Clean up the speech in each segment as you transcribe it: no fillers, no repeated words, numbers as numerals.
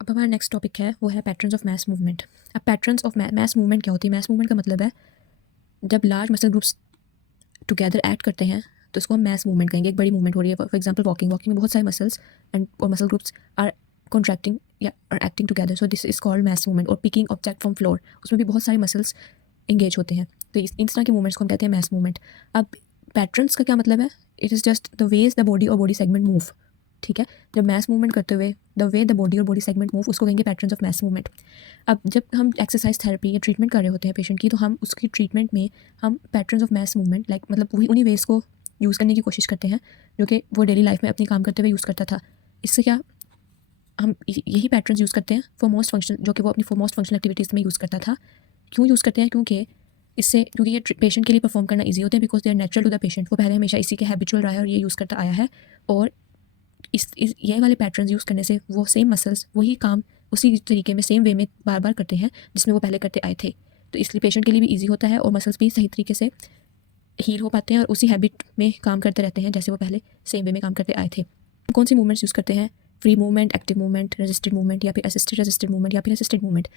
अब हमारा next topic है वो है पैटर्न्स ऑफ मैस मूवमेंट। अब पैटर्न्स ऑफ मैस मूवमेंट क्या होती है? मैस मूवमेंट का मतलब है जब large muscle groups together act करते हैं तो इसको हम मैस मूवमेंट कहेंगे। एक बड़ी मूवमेंट हो रही है, फॉर एग्जांपल वॉकिंग में बहुत सारे मसल्स एंड और मसल ग्रुप्स आर कॉन्ट्रैक्टिंग या are acting together, so this is called mass movement. और पिकिंग ऑब्जेक्ट फ्रॉम फ्लोर, उसमें भी बहुत सारे मसल्स इंगेज होते हैं, तो इस तरह के मूवमेंट्स को हम कहते हैं मैस मूवमेंट। अब पैटर्न्स का क्या मतलब है? It is just the ways the body और बॉडी सेगमेंट मूव। ठीक है, जब मैस मूवमेंट करते हुए द वे द बॉडी और बॉडी सेगमेंट मूव, उसको कहेंगे पैटर्न्स ऑफ मैस मूवमेंट। अब जब हम एक्सरसाइज थेरेपी या ट्रीटमेंट कर रहे होते हैं पेशेंट की, तो हम उसकी ट्रीटमेंट में हम patterns of mass movement like मतलब वही उन्हीं वेज को यूज़ करने की कोशिश करते हैं जो कि वो डेली लाइफ में अपनी काम करते हुए यूज़ करता था। इससे क्या हम यही पैटर्न्स यूज़ करते हैं फॉर मोस्ट फंक्शन, जो कि वो अपनी फॉर मोस्ट फंक्शनल एक्टिविटीज़ में यूज़ करता था। क्यों यूज़ करते हैं? क्योंकि ये पेशेंट के लिए परफॉर्म करना ईजी होता है, because they are natural to the patient. वो पहले हमेशा इसी के हैबिचुअल रहा है और ये यूज़ करता आया है, और ये वाले पैटर्न्स यूज़ करने से वो सेम मसल्स वही काम उसी तरीके में सेम वे में बार बार करते हैं जिसमें वो पहले करते आए थे। तो इसलिए पेशेंट के लिए भी ईजी होता है और मसल्स भी सही तरीके से हील हो पाते हैं और उसी हैबिट में काम करते रहते हैं जैसे वो पहले सेम वे में काम करते आए थे। कौन सी मूवमेंट्स यूज़ करते हैं? Free movement, active movement, resisted movement, या फिर असिस्टेड मूवमेंट, या फिर असिस्टेड मूवमेंट।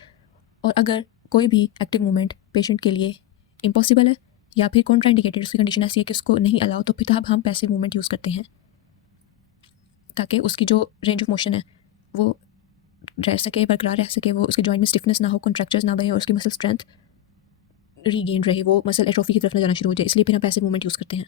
और अगर कोई भी एक्टिव मूवमेंट पेशेंट के लिए इम्पॉसिबल है या फिर कॉन्ट्राइंडिकेटेड, उसकी कंडीशन ऐसी है कि उसको नहीं अलाउ, तो फिर हम पैसिव मूवमेंट यूज़ करते हैं ताकि उसकी जो रेंज ऑफ मोशन है वो रह सके, बरकरार रह सके, वो उसके जॉइंट में स्टिफनेस ना हो, कॉन्ट्रैक्चर्स ना बने और उसकी मसल स्ट्रेंथ रीगेन रहे, वो मसल एट्रोफी की तरफ ना जाना शुरू हो जाए। इसलिए फिर हम पैसिव मूवमेंट यूज़ करते हैं।